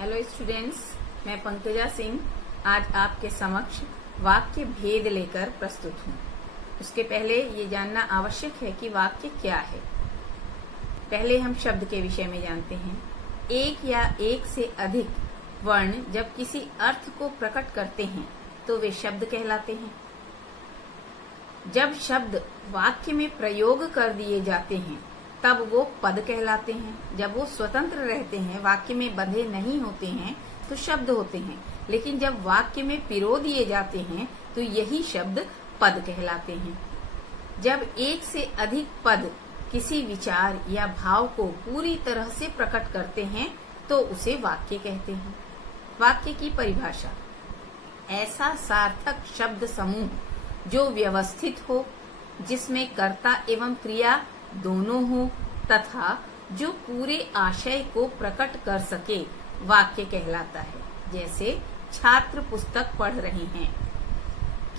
Hello students, मैं पंकजा सिंह आज आपके समक्ष वाक्य भेद लेकर प्रस्तुत हूँ। उसके पहले ये जानना आवश्यक है कि वाक्य क्या है। पहले हम शब्द के विषय में जानते हैं। एक या एक से अधिक वर्ण जब किसी अर्थ को प्रकट करते हैं तो वे शब्द कहलाते हैं। जब शब्द वाक्य में प्रयोग कर दिए जाते हैं तब वो पद कहलाते हैं। जब वो स्वतंत्र रहते हैं, वाक्य में बंधे नहीं होते हैं, तो शब्द होते हैं। लेकिन जब वाक्य में पिरो दिए जाते हैं तो यही शब्द पद कहलाते हैं। जब एक से अधिक पद किसी विचार या भाव को पूरी तरह से प्रकट करते हैं तो उसे वाक्य कहते हैं। वाक्य की परिभाषा: ऐसा सार्थक शब्द समूह जो व्यवस्थित हो, जिसमें कर्ता एवं क्रिया दोनों हो तथा जो पूरे आशय को प्रकट कर सके, वाक्य कहलाता है। जैसे छात्र पुस्तक पढ़ रहे हैं।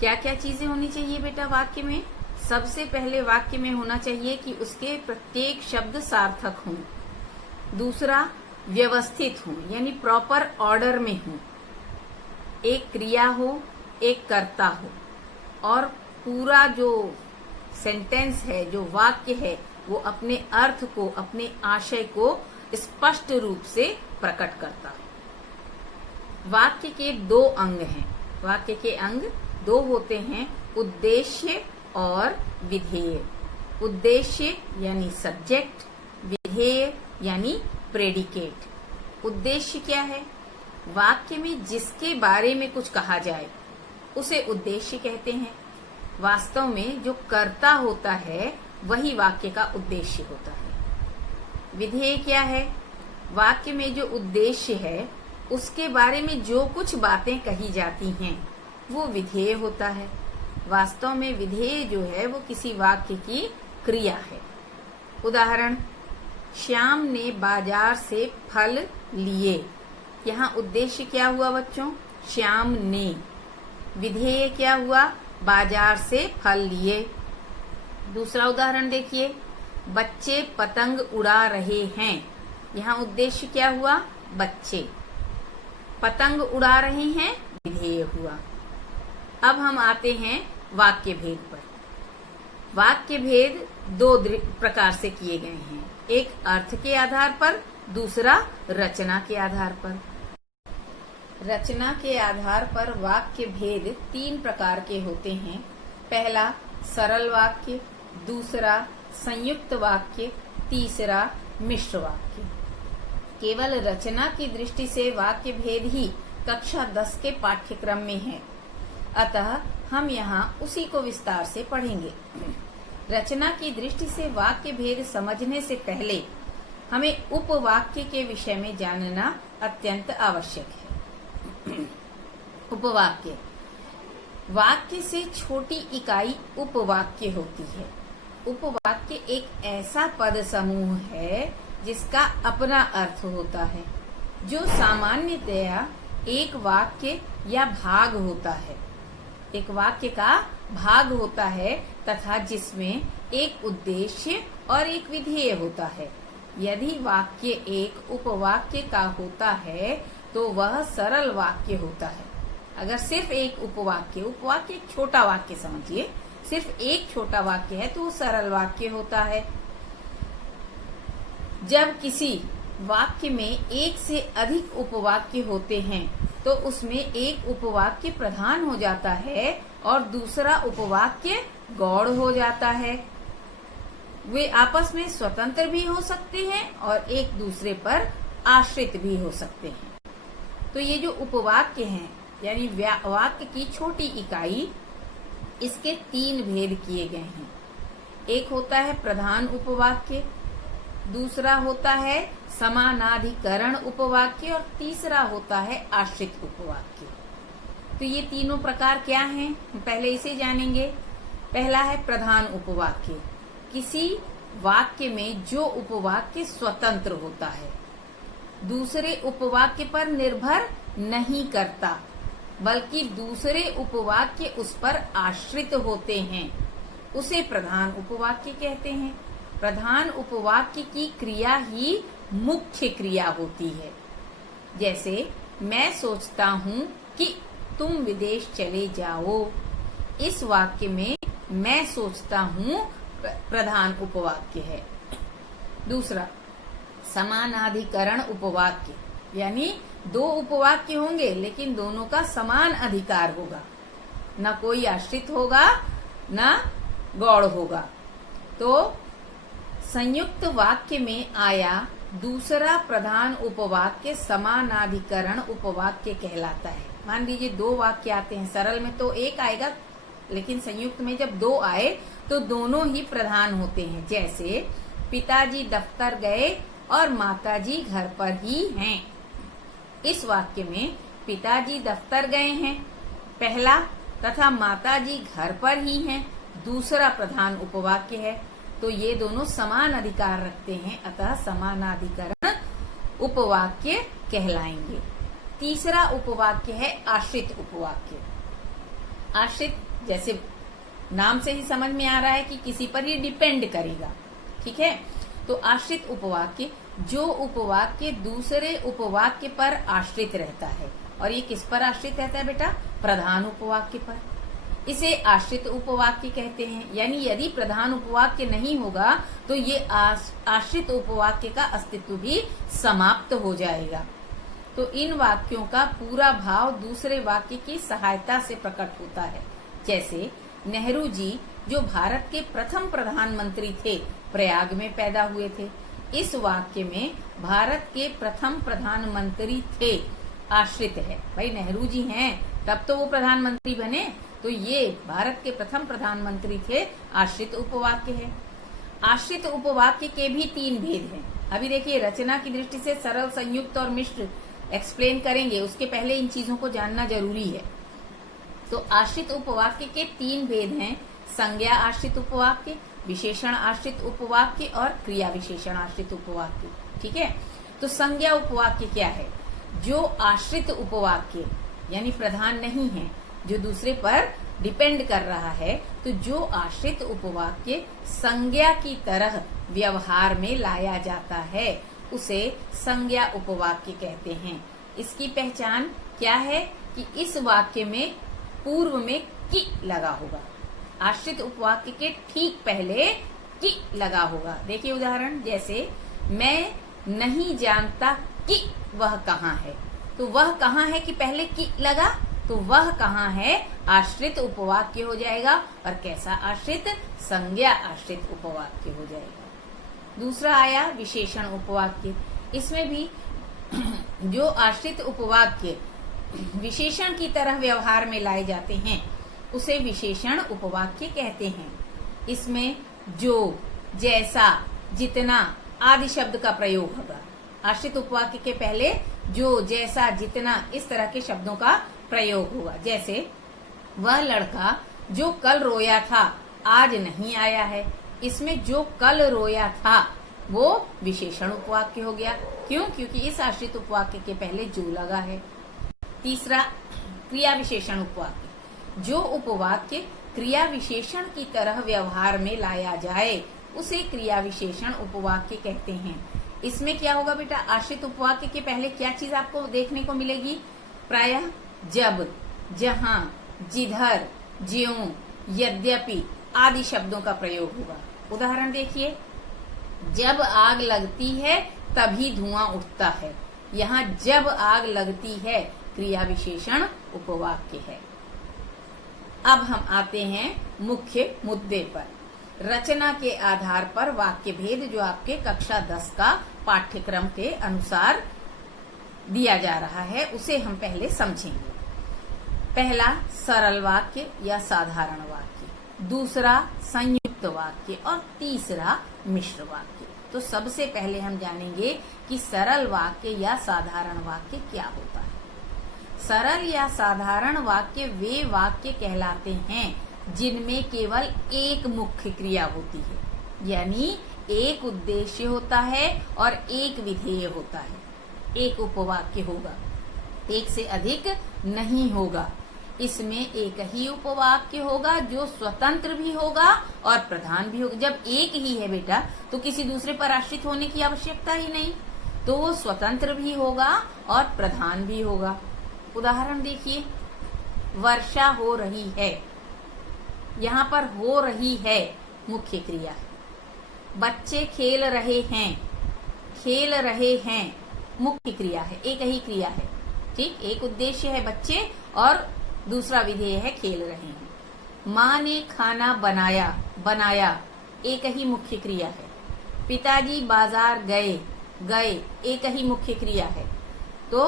क्या क्या चीजें होनी चाहिए बेटा वाक्य में? सबसे पहले वाक्य में होना चाहिए कि उसके प्रत्येक शब्द सार्थक हों। दूसरा, व्यवस्थित हो, यानी प्रॉपर ऑर्डर में हो। एक क्रिया हो, एक कर्ता हो, और पूरा जो सेंटेंस है, जो वाक्य है, वो अपने अर्थ को, अपने आशय को स्पष्ट रूप से प्रकट करता है। वाक्य के दो अंग हैं। वाक्य के अंग दो होते हैं, उद्देश्य और विधेय। उद्देश्य यानी सब्जेक्ट, विधेय यानी प्रेडिकेट। उद्देश्य क्या है? वाक्य में जिसके बारे में कुछ कहा जाए उसे उद्देश्य कहते हैं। वास्तव में जो कर्ता होता है वही वाक्य का उद्देश्य होता है। विधेय क्या है? वाक्य में जो उद्देश्य है उसके बारे में जो कुछ बातें कही जाती हैं वो विधेय होता है। वास्तव में विधेय जो है वो किसी वाक्य की क्रिया है। उदाहरण: श्याम ने बाजार से फल लिए। यहाँ उद्देश्य क्या हुआ बच्चों? श्याम ने। विधेय क्या हुआ? बाजार से फल लिए। दूसरा उदाहरण देखिए, बच्चे पतंग उड़ा रहे हैं। यहाँ उद्देश्य क्या हुआ? बच्चे। पतंग उड़ा रहे हैं, विधेय हुआ। अब हम आते हैं वाक्य भेद पर। वाक्य भेद दो प्रकार से किए गए हैं, एक अर्थ के आधार पर, दूसरा रचना के आधार पर। रचना के आधार पर वाक्य भेद तीन प्रकार के होते हैं। पहला सरल वाक्य, दूसरा संयुक्त वाक्य, तीसरा मिश्र वाक्य। केवल रचना की दृष्टि से वाक्य भेद ही कक्षा 10 के पाठ्यक्रम में है, अतः हम यहाँ उसी को विस्तार से पढ़ेंगे। रचना की दृष्टि से वाक्य भेद समझने से पहले हमें उपवाक्य के विषय में जानना अत्यंत आवश्यक है। उपवाक्य: वाक्य से छोटी इकाई उपवाक्य होती है। उपवाक्य एक ऐसा पद समूह है जिसका अपना अर्थ होता है, जो सामान्यतया एक वाक्य या भाग होता है। एक वाक्य का भाग होता है तथा जिसमें एक उद्देश्य और एक विधेय होता है। यदि वाक्य एक उपवाक्य का होता है तो वह सरल वाक्य होता है। अगर सिर्फ एक उपवाक्य एक छोटा वाक्य समझिए, सिर्फ एक छोटा वाक्य है तो वो सरल वाक्य होता है। जब किसी वाक्य में एक से अधिक उपवाक्य होते हैं तो उसमें एक उपवाक्य प्रधान हो जाता है और दूसरा उपवाक्य गौड़ हो जाता है। वे आपस में स्वतंत्र भी हो सकते हैं और एक दूसरे पर आश्रित भी हो सकते हैं। तो ये जो उपवाक्य हैं, यानी वाक्य की छोटी इकाई, इसके तीन भेद किए गए हैं। एक होता है प्रधान उपवाक्य, दूसरा होता है समानाधिकरण उपवाक्य और तीसरा होता है आश्रित उपवाक्य। तो ये तीनों प्रकार क्या हैं, हम पहले इसे जानेंगे। पहला है प्रधान उपवाक्य। किसी वाक्य में जो उपवाक्य स्वतंत्र होता है, दूसरे उपवाक्य पर निर्भर नहीं करता, बल्कि दूसरे उपवाक्य उस पर आश्रित होते हैं, उसे प्रधान उपवाक्य कहते हैं। प्रधान उपवाक्य की क्रिया ही मुख्य क्रिया होती है। जैसे मैं सोचता हूँ कि तुम विदेश चले जाओ। इस वाक्य में मैं सोचता हूँ प्रधान उपवाक्य है। दूसरा, समानाधिकरण उपवाक्य, यानी दो उपवाक्य होंगे लेकिन दोनों का समान अधिकार होगा, न कोई आश्रित होगा न गौड़ होगा। तो संयुक्त वाक्य में आया दूसरा प्रधान उपवाक्य समानाधिकरण उपवाक्य कहलाता है। मान लीजिए दो वाक्य आते हैं, सरल में तो एक आएगा लेकिन संयुक्त में जब दो आए तो दोनों ही प्रधान होते हैं। जैसे पिताजी दफ्तर गए और माताजी घर पर ही हैं। इस वाक्य में पिताजी दफ्तर गए हैं पहला तथा माताजी घर पर ही हैं दूसरा प्रधान उपवाक्य है। तो ये दोनों समान अधिकार रखते हैं, अतः समानाधिकरण उपवाक्य कहलाएंगे। तीसरा उपवाक्य है आश्रित उपवाक्य। आश्रित जैसे नाम से ही समझ में आ रहा है कि किसी पर ही डिपेंड करेगा, ठीक है। तो आश्रित उपवाक्य, जो उपवाक्य दूसरे उपवाक्य पर आश्रित रहता है। और ये किस पर आश्रित रहता है बेटा? प्रधान उपवाक्य पर। इसे आश्रित उपवाक्य कहते हैं। यानी यदि प्रधान उपवाक्य नहीं होगा तो ये आश्रित उपवाक्य का अस्तित्व भी समाप्त हो जाएगा। तो इन वाक्यों का पूरा भाव दूसरे वाक्य की सहायता से प्रकट होता है। जैसे नेहरू जी जो भारत के प्रथम प्रधानमंत्री थे, प्रयाग में पैदा हुए थे। इस वाक्य में भारत के प्रथम प्रधानमंत्री थे आश्रित है। भाई नेहरू जी हैं तब तो वो प्रधानमंत्री बने, तो ये भारत के प्रथम प्रधानमंत्री थे, आश्रित उपवाक्य है। आश्रित उपवाक्य के भी तीन भेद हैं। अभी देखिए रचना की दृष्टि से सरल, संयुक्त और मिश्र एक्सप्लेन करेंगे, उसके पहले इन चीजों को जानना जरूरी है। तो आश्रित उपवाक्य के तीन भेद हैं: संज्ञा आश्रित उपवाक्य, विशेषण आश्रित उपवाक्य और क्रिया विशेषण आश्रित उपवाक्य। ठीक है। तो संज्ञा उपवाक्य क्या है? जो आश्रित उपवाक्य यानी प्रधान नहीं है, जो दूसरे पर डिपेंड कर रहा है, तो जो आश्रित उपवाक्य संज्ञा की तरह व्यवहार में लाया जाता है उसे संज्ञा उपवाक्य कहते हैं। इसकी पहचान क्या है कि इस वाक्य में पूर्व में कि लगा होगा, आश्रित उपवाक्य के ठीक पहले कि लगा होगा। देखिए उदाहरण, जैसे मैं नहीं जानता कि वह कहाँ है, तो वह कहाँ है कि पहले कि लगा, तो वह कहाँ है आश्रित उपवाक्य हो जाएगा। और कैसा आश्रित? संज्ञा आश्रित उपवाक्य हो जाएगा। दूसरा आया विशेषण उपवाक्य। इसमें भी जो आश्रित उपवाक्य विशेषण की तरह व्यवहार में लाए जाते हैं उसे विशेषण उपवाक्य कहते हैं। इसमें जो, जैसा, जितना आदि शब्द का प्रयोग होगा। आश्रित उपवाक्य के पहले जो, जैसा, जितना इस तरह के शब्दों का प्रयोग होगा। जैसे वह लड़का जो कल रोया था आज नहीं आया है। इसमें जो कल रोया था वो विशेषण उपवाक्य हो गया। क्यों? क्योंकि इस आश्रित उपवाक्य के पहले जो लगा है। तीसरा क्रिया विशेषण उपवाक्य। जो उपवाक्य क्रिया विशेषण की तरह व्यवहार में लाया जाए उसे क्रिया विशेषण उपवाक्य कहते हैं। इसमें क्या होगा बेटा? आश्रित उपवाक्य के पहले क्या चीज आपको देखने को मिलेगी? प्रायः जब, जहां, जिधर, ज्यों, यद्यपि आदि शब्दों का प्रयोग होगा। उदाहरण देखिए, जब आग लगती है तभी धुआं उठता है। यहाँ जब आग लगती है क्रिया विशेषण उपवाक्य है। अब हम आते हैं मुख्य मुद्दे पर। रचना के आधार पर वाक्य भेद जो आपके कक्षा 10 का पाठ्यक्रम के अनुसार दिया जा रहा है उसे हम पहले समझेंगे। पहला सरल वाक्य या साधारण वाक्य, दूसरा संयुक्त वाक्य और तीसरा मिश्र वाक्य। तो सबसे पहले हम जानेंगे कि सरल वाक्य या साधारण वाक्य क्या होता है। सरल या साधारण वाक्य वे वाक्य कहलाते हैं जिनमें केवल एक मुख्य क्रिया होती है, यानी एक उद्देश्य होता है और एक विधेय होता है। एक उपवाक्य होगा, एक से अधिक नहीं होगा। इसमें एक ही उपवाक्य होगा जो स्वतंत्र भी होगा और प्रधान भी होगा। जब एक ही है बेटा तो किसी दूसरे पर आश्रित होने की आवश्यकता ही नहीं। तो वो स्वतंत्र भी होगा और प्रधान भी होगा। उदाहरण देखिए, वर्षा हो रही है, यहाँ पर हो रही है मुख्य क्रिया है। बच्चे खेल रहे हैं मुख्य क्रिया है, एक ही क्रिया है। ठीक, एक उद्देश्य है बच्चे और दूसरा विधेय है खेल रहे हैं। माँ ने खाना बनाया एक ही मुख्य क्रिया है। पिताजी बाजार गए एक ही मुख्य क्रिया है। तो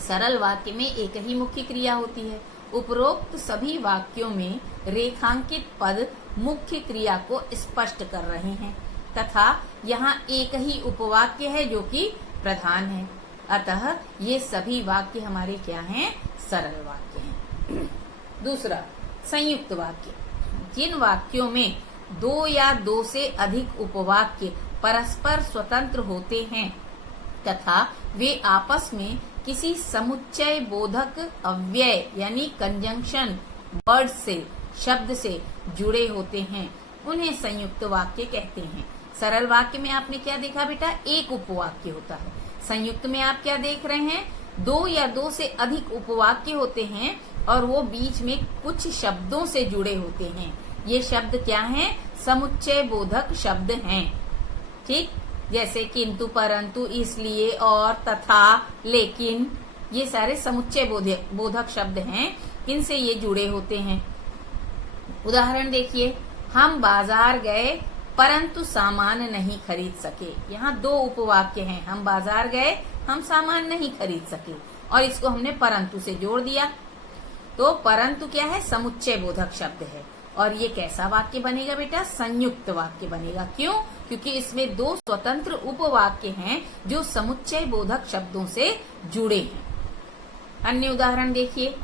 सरल वाक्य में एक ही मुख्य क्रिया होती है। उपरोक्त सभी वाक्यों में रेखांकित पद मुख्य क्रिया को स्पष्ट कर रहे हैं तथा यहाँ एक ही उपवाक्य है जो कि प्रधान है। अतः ये सभी वाक्य हमारे क्या हैं? सरल वाक्य हैं। दूसरा, संयुक्त वाक्य। जिन वाक्यों में दो या दो से अधिक उपवाक्य परस्पर स्वतंत्र होते हैं तथा वे आपस में किसी समुच्चय बोधक अव्यय यानी कंजंक्शन वर्ड से, शब्द से जुड़े होते हैं, उन्हें संयुक्त वाक्य कहते हैं। सरल वाक्य में आपने क्या देखा बेटा? एक उपवाक्य होता है। संयुक्त में आप क्या देख रहे हैं? दो या दो से अधिक उपवाक्य होते हैं और वो बीच में कुछ शब्दों से जुड़े होते हैं। ये शब्द क्या हैं? समुच्चय बोधक शब्द हैं। ठीक, जैसे किंतु, परंतु, इसलिए, और, तथा, लेकिन, ये सारे समुच्चय बोधक शब्द हैं, इनसे ये जुड़े होते हैं। उदाहरण देखिए, हम बाजार गए परंतु सामान नहीं खरीद सके। यहाँ दो उपवाक्य हैं, हम बाजार गए, हम सामान नहीं खरीद सके, और इसको हमने परंतु से जोड़ दिया। तो परंतु क्या है? समुच्चय बोधक शब्द है। और ये कैसा वाक्य बनेगा बेटा? संयुक्त वाक्य बनेगा। क्यों? क्योंकि इसमें दो स्वतंत्र उपवाक्य हैं जो समुच्चय बोधक शब्दों से जुड़े हैं। अन्य उदाहरण देखिए,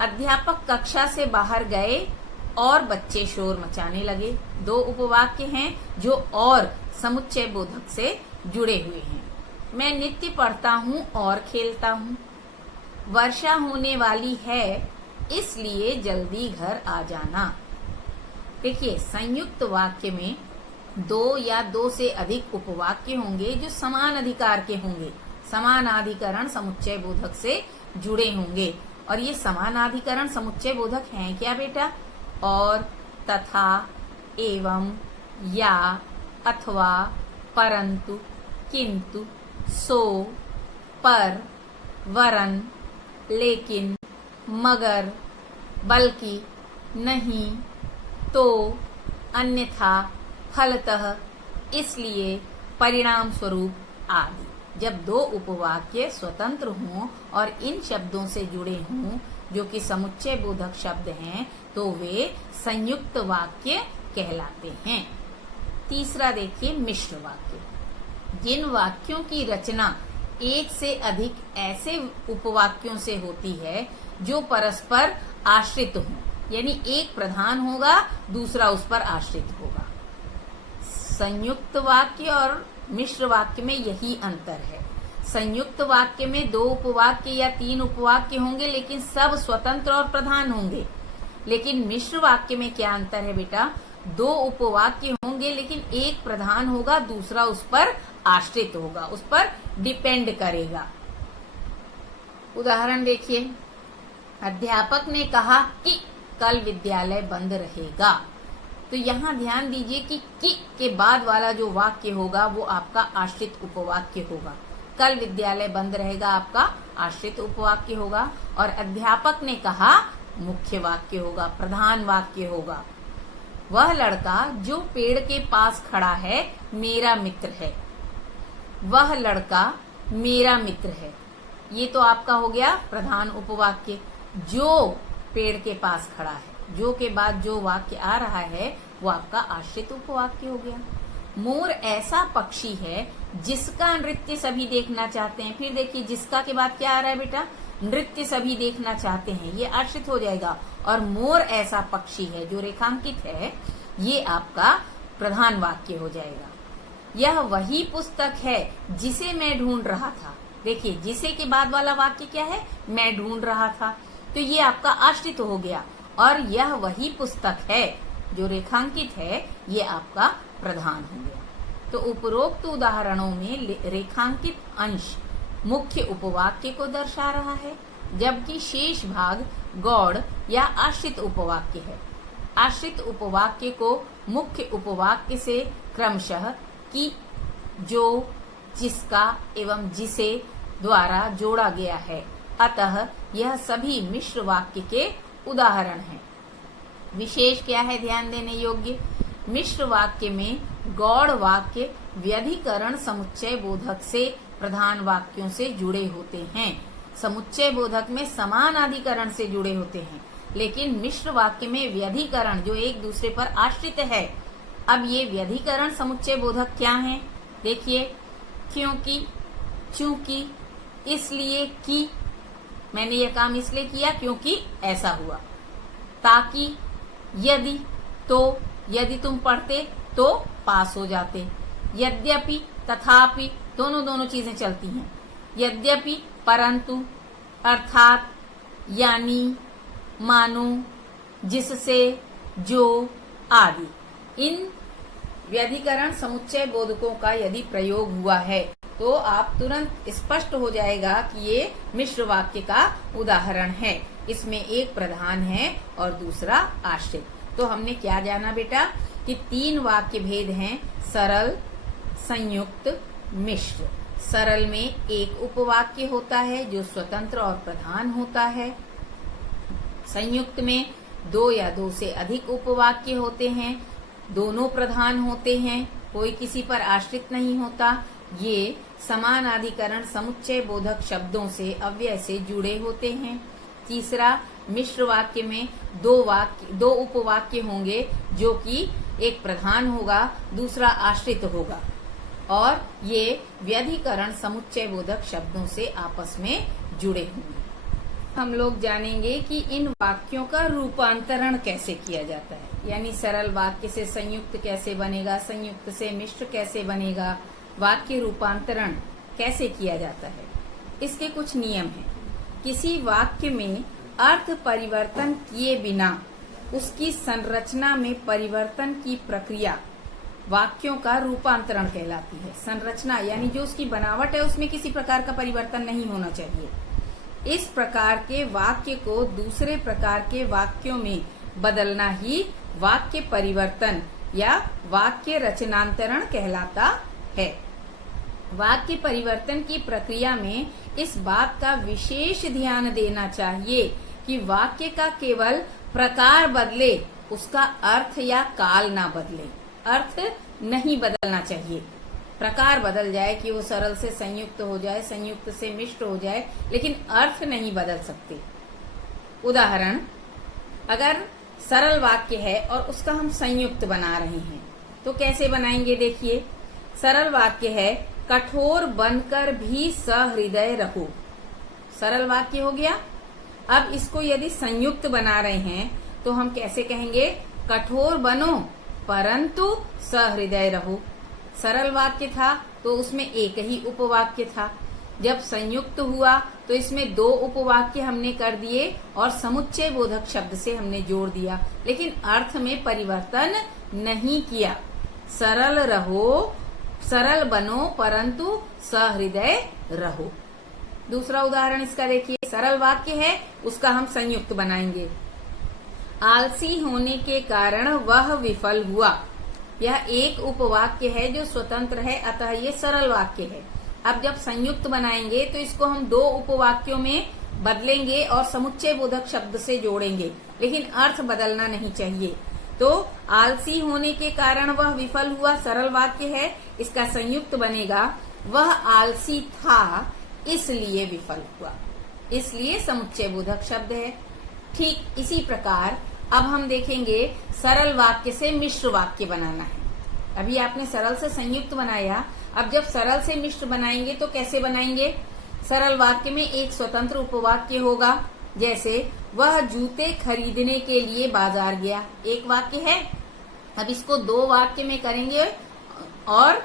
अध्यापक कक्षा से बाहर गए और बच्चे शोर मचाने लगे। दो उपवाक्य हैं जो और समुच्चय बोधक से जुड़े हुए हैं। मैं नित्य पढ़ता हूँ और खेलता हूँ। वर्षा होने वाली है इसलिए जल्दी घर आ जाना। देखिए, संयुक्त वाक्य में दो या दो से अधिक उपवाक्य होंगे जो समान अधिकार के होंगे, समानाधिकरण समुच्चय बोधक से जुड़े होंगे। और ये समानाधिकरण समुच्चय बोधक हैं क्या बेटा? और, तथा, एवं, या, अथवा, परंतु, किंतु, सो, पर, वरन, लेकिन, मगर, बल्कि, नहीं, तो, अन्यथा, फलतः, इसलिए, परिणाम स्वरूप आदि। जब दो उपवाक्य स्वतंत्र हों और इन शब्दों से जुड़े हों जो कि समुच्चय बोधक शब्द हैं, तो वे संयुक्त वाक्य कहलाते हैं। तीसरा देखिए, मिश्र वाक्य। जिन वाक्यों की रचना एक से अधिक ऐसे उपवाक्यों से होती है जो परस्पर आश्रित हों, यानी एक प्रधान होगा, दूसरा उस पर आश्रित होगा। संयुक्त वाक्य और मिश्र वाक्य में यही अंतर है। संयुक्त वाक्य में दो उपवाक्य या तीन उपवाक्य होंगे लेकिन सब स्वतंत्र और प्रधान होंगे। लेकिन मिश्र वाक्य में क्या अंतर है बेटा? दो उपवाक्य होंगे लेकिन एक प्रधान होगा, दूसरा उस पर आश्रित होगा, उस पर डिपेंड करेगा। उदाहरण देखिए, अध्यापक ने कहा कि कल विद्यालय बंद रहेगा। तो यहाँ ध्यान दीजिए कि के बाद वाला जो वाक्य होगा वो आपका आश्रित उपवाक्य होगा। कल विद्यालय बंद रहेगा आपका आश्रित उपवाक्य होगा, और अध्यापक ने कहा मुख्य वाक्य होगा, प्रधान वाक्य होगा। वह लड़का जो पेड़ के पास खड़ा है मेरा मित्र है। वह लड़का मेरा मित्र है, ये तो आपका हो गया प्रधान उपवाक्य। जो पेड़ के पास खड़ा है, जो के बाद जो वाक्य आ रहा है वो आपका आश्रित उपवाक्य हो गया। मोर ऐसा पक्षी है जिसका नृत्य सभी देखना चाहते हैं। फिर देखिए, जिसका के बाद क्या आ रहा है बेटा? नृत्य सभी देखना चाहते हैं, ये आश्रित हो जाएगा। और मोर ऐसा पक्षी है जो रेखांकित है, ये आपका प्रधान वाक्य हो जाएगा। यह वही पुस्तक है जिसे मैं ढूंढ रहा था। देखिए, जिसे के बाद वाला वाक्य क्या है? मैं ढूंढ रहा था, तो ये आपका आश्रित हो गया। और यह वही पुस्तक है जो रेखांकित है, ये आपका प्रधान हो गया। तो उपरोक्त उदाहरणों में रेखांकित अंश मुख्य उपवाक्य को दर्शा रहा है, जबकि शेष भाग गौड़ या आश्रित उपवाक्य है। आश्रित उपवाक्य को मुख्य उपवाक्य से क्रमशः कि, जो, जिसका एवं जिसे द्वारा जोड़ा गया है, अतः यह सभी मिश्र वाक्य के उदाहरण हैं। विशेष क्या है ध्यान देने योग्य? मिश्र वाक्य में गौड़ वाक्य व्यधिकरण समुच्चय बोधक से प्रधान वाक्यों से जुड़े होते हैं। समुच्चय बोधक में समान अधिकरण से जुड़े होते हैं, लेकिन मिश्र वाक्य में व्यधिकरण जो एक दूसरे पर आश्रित है। अब ये व्यधिकरण समुच्चय बोधक क्या हैं? देखिए, क्योंकि, चूंकि, इसलिए कि, मैंने यह काम इसलिए किया क्योंकि ऐसा हुआ, ताकि, यदि, तो, यदि तुम पढ़ते तो पास हो जाते, यद्यपि, तथापि, दोनों चीजें चलती हैं। यद्यपि, परंतु, अर्थात, यानी, मानो, जिससे, जो, आदि। इन व्यधिकरण समुच्चय बोधकों का यदि प्रयोग हुआ है तो आप तुरंत स्पष्ट हो जाएगा कि ये मिश्र वाक्य का उदाहरण है। इसमें एक प्रधान है और दूसरा आश्रित। तो हमने क्या जाना बेटा कि 3 वाक्य भेद हैं: सरल, संयुक्त, मिश्र। सरल में एक उपवाक्य होता है जो स्वतंत्र और प्रधान होता है। संयुक्त में 2 या 2 से अधिक उपवाक्य होते हैं, दोनों प्रधान होते हैं, कोई किसी पर आश्रित नहीं होता। ये समानाधिकरण समुच्चय बोधक शब्दों से अव्यय से जुड़े होते हैं। तीसरा, मिश्र वाक्य में 2 उपवाक्य होंगे, जो कि एक प्रधान होगा, दूसरा आश्रित होगा, और ये व्यधिकरण समुच्चय बोधक शब्दों से आपस में जुड़े होंगे। हम लोग जानेंगे कि इन वाक्यों का रूपांतरण कैसे किया जाता है, यानी सरल वाक्य से संयुक्त कैसे बनेगा, संयुक्त से मिश्र कैसे बनेगा, वाक्य रूपांतरण कैसे किया जाता है। इसके कुछ नियम हैं। किसी वाक्य में अर्थ परिवर्तन किए बिना उसकी संरचना में परिवर्तन की प्रक्रिया वाक्यों का रूपांतरण कहलाती है। संरचना यानी जो उसकी बनावट है उसमें किसी प्रकार का परिवर्तन नहीं होना चाहिए। इस प्रकार के वाक्य को दूसरे प्रकार के वाक्यों में बदलना ही वाक्य परिवर्तन या वाक्य रचनांतरण कहलाता है। वाक्य परिवर्तन की प्रक्रिया में इस बात का विशेष ध्यान देना चाहिए कि वाक्य का केवल प्रकार बदले, उसका अर्थ या काल ना बदले। अर्थ नहीं बदलना चाहिए, प्रकार बदल जाए कि वो सरल से संयुक्त हो जाए, संयुक्त से मिश्र हो जाए, लेकिन अर्थ नहीं बदल सकते। उदाहरण, अगर सरल वाक्य है और उसका हम संयुक्त बना रहे हैं तो कैसे बनाएंगे? देखिए, सरल वाक्य है, कठोर बनकर भी सहृदय रहो। सरल वाक्य हो गया। अब इसको यदि संयुक्त बना रहे हैं तो हम कैसे कहेंगे? कठोर बनो परंतु सहृदय रहो। सरल वाक्य था तो उसमें एक ही उपवाक्य था। जब संयुक्त हुआ तो इसमें 2 उपवाक्य हमने कर दिए और समुच्चय बोधक शब्द से हमने जोड़ दिया, लेकिन अर्थ में परिवर्तन नहीं किया। सरल रहो, सरल बनो परंतु सहृदय रहो। दूसरा उदाहरण इसका देखिए, सरल वाक्य है, उसका हम संयुक्त बनाएंगे। आलसी होने के कारण वह विफल हुआ। यह एक उपवाक्य है जो स्वतंत्र है, अतः ये सरल वाक्य है। अब जब संयुक्त बनाएंगे तो इसको हम 2 उपवाक्यों में बदलेंगे और समुच्चय बोधक शब्द से जोड़ेंगे, लेकिन अर्थ बदलना नहीं चाहिए। तो आलसी होने के कारण वह विफल हुआ सरल वाक्य है, इसका संयुक्त बनेगा, वह आलसी था इसलिए विफल हुआ, इसलिए समुच्चय बोधक शब्द है। ठीक इसी प्रकार अब हम देखेंगे सरल वाक्य से मिश्र वाक्य बनाना है। अभी आपने सरल से संयुक्त बनाया, अब जब सरल से मिश्र बनाएंगे तो कैसे बनाएंगे? सरल वाक्य में एक स्वतंत्र उपवाक्य होगा, जैसे वह जूते खरीदने के लिए बाजार गया, एक वाक्य है। अब इसको 2 वाक्य में करेंगे और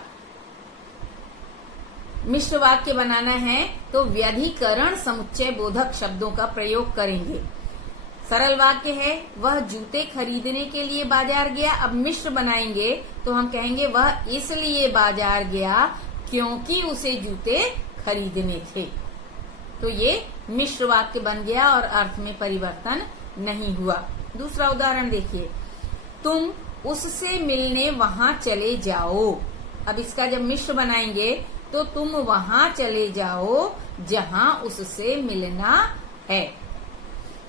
मिश्र वाक्य बनाना है तो व्यधिकरण समुच्चय बोधक शब्दों का प्रयोग करेंगे। सरल वाक्य है वह जूते खरीदने के लिए बाजार गया। अब मिश्र बनाएंगे तो हम कहेंगे वह इसलिए बाजार गया क्योंकि उसे जूते खरीदने थे। तो ये मिश्र वाक्य बन गया और अर्थ में परिवर्तन नहीं हुआ। दूसरा उदाहरण देखिए, तुम उससे मिलने वहां चले जाओ। अब इसका जब मिश्र बनाएंगे तो तुम वहां चले जाओ जहां उससे मिलना है।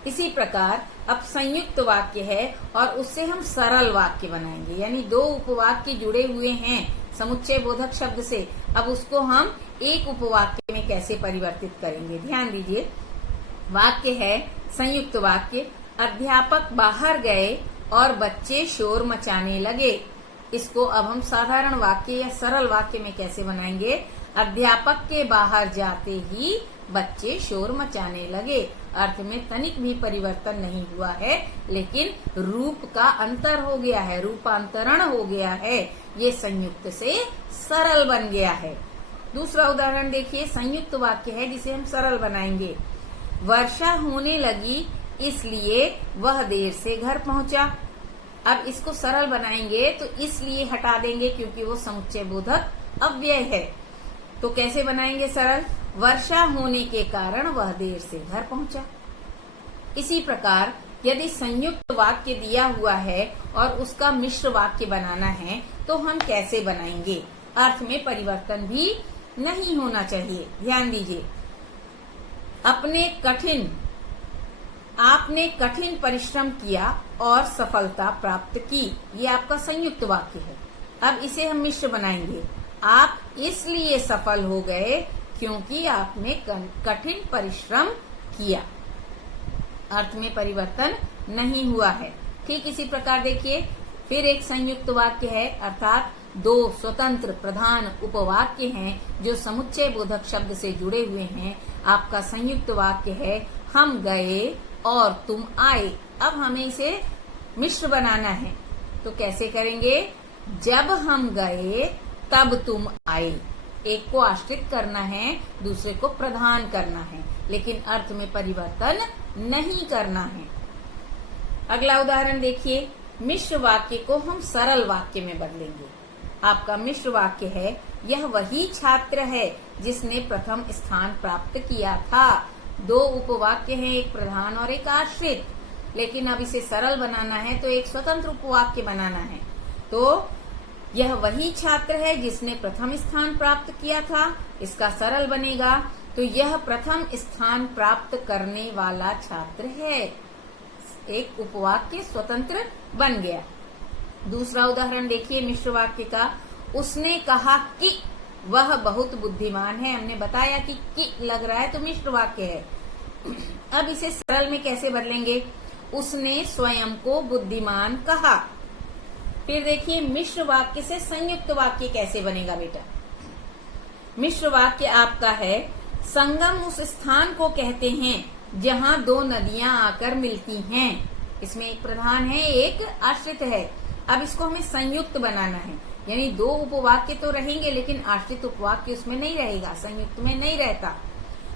इसी प्रकार अब संयुक्त वाक्य है और उससे हम सरल वाक्य बनाएंगे, यानी दो उपवाक्य जुड़े हुए हैं समुच्चय बोधक शब्द से। अब उसको हम एक उपवाक्य में कैसे परिवर्तित करेंगे, ध्यान दीजिए। वाक्य है संयुक्त वाक्य, अध्यापक बाहर गए और बच्चे शोर मचाने लगे। इसको अब हम साधारण वाक्य या सरल वाक्य में कैसे बनाएंगे, अध्यापक के बाहर जाते ही बच्चे शोर मचाने लगे। अर्थ में तनिक भी परिवर्तन नहीं हुआ है, लेकिन रूप का अंतर हो गया है, रूपांतरण हो गया है। ये संयुक्त से सरल बन गया है। दूसरा उदाहरण देखिए, संयुक्त वाक्य है जिसे हम सरल बनाएंगे। वर्षा होने लगी इसलिए वह देर से घर पहुंचा। अब इसको सरल बनाएंगे तो इसलिए हटा देंगे क्योंकि वो समुच्चय बोधक अव्यय है। तो कैसे बनाएंगे सरल, वर्षा होने के कारण वह देर से घर पहुंचा। इसी प्रकार यदि संयुक्त वाक्य दिया हुआ है और उसका मिश्र वाक्य बनाना है तो हम कैसे बनाएंगे, अर्थ में परिवर्तन भी नहीं होना चाहिए। ध्यान दीजिए, आपने कठिन परिश्रम किया और सफलता प्राप्त की। ये आपका संयुक्त वाक्य है। अब इसे हम मिश्र बनाएंगे, आप इसलिए सफल हो गए क्योंकि आपने कठिन परिश्रम किया। अर्थ में परिवर्तन नहीं हुआ है। ठीक इसी प्रकार देखिए, फिर एक संयुक्त वाक्य है, अर्थात दो स्वतंत्र प्रधान उपवाक्य हैं जो समुच्चय बोधक शब्द से जुड़े हुए हैं। आपका संयुक्त वाक्य है, हम गए और तुम आए। अब हमें इसे मिश्र बनाना है, तो कैसे करेंगे, जब हम गए तब तुम आए। एक को आश्रित करना है, दूसरे को प्रधान करना है, लेकिन अर्थ में परिवर्तन नहीं करना है। अगला उदाहरण देखिए, मिश्र वाक्य को हम सरल वाक्य में बदलेंगे। आपका मिश्र वाक्य है, यह वही छात्र है जिसने प्रथम स्थान प्राप्त किया था। दो उपवाक्य हैं, एक प्रधान और एक आश्रित, लेकिन अब इसे सरल बनाना है तो एक स्वतंत्र उपवाक्य बनाना है। तो यह वही छात्र है जिसने प्रथम स्थान प्राप्त किया था, इसका सरल बनेगा तो यह प्रथम स्थान प्राप्त करने वाला छात्र है। एक उपवाक्य स्वतंत्र बन गया। दूसरा उदाहरण देखिए मिश्र वाक्य का, उसने कहा कि वह बहुत बुद्धिमान है। हमने बताया कि लग रहा है तो मिश्र वाक्य है। अब इसे सरल में कैसे बदलेंगे, उसने स्वयं को बुद्धिमान कहा। फिर देखिए मिश्र वाक्य से संयुक्त वाक्य कैसे बनेगा बेटा। मिश्र वाक्य आपका है, संगम उस स्थान को कहते हैं जहां दो नदियां आकर मिलती हैं। इसमें एक प्रधान है, एक आश्रित है। अब इसको हमें संयुक्त बनाना है, यानी दो उपवाक्य तो रहेंगे लेकिन आश्रित उपवाक्य उसमें नहीं रहेगा, संयुक्त में नहीं रहता।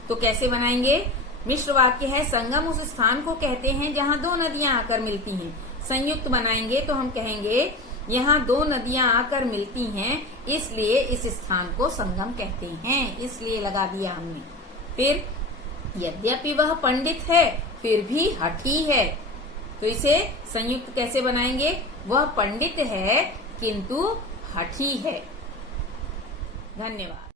तो कैसे बनाएंगे, मिश्र वाक्य है, संगम उस स्थान को कहते हैं जहां दो नदियां आकर मिलती हैं। संयुक्त बनाएंगे तो हम कहेंगे यहाँ दो नदियां आकर मिलती हैं, इसलिए इस स्थान को संगम कहते हैं, इसलिए लगा दिया हमने। फिर यद्यपि वह पंडित है फिर भी हठी है। तो इसे संयुक्त कैसे बनाएंगे, वह पंडित है किंतु हठी है। धन्यवाद।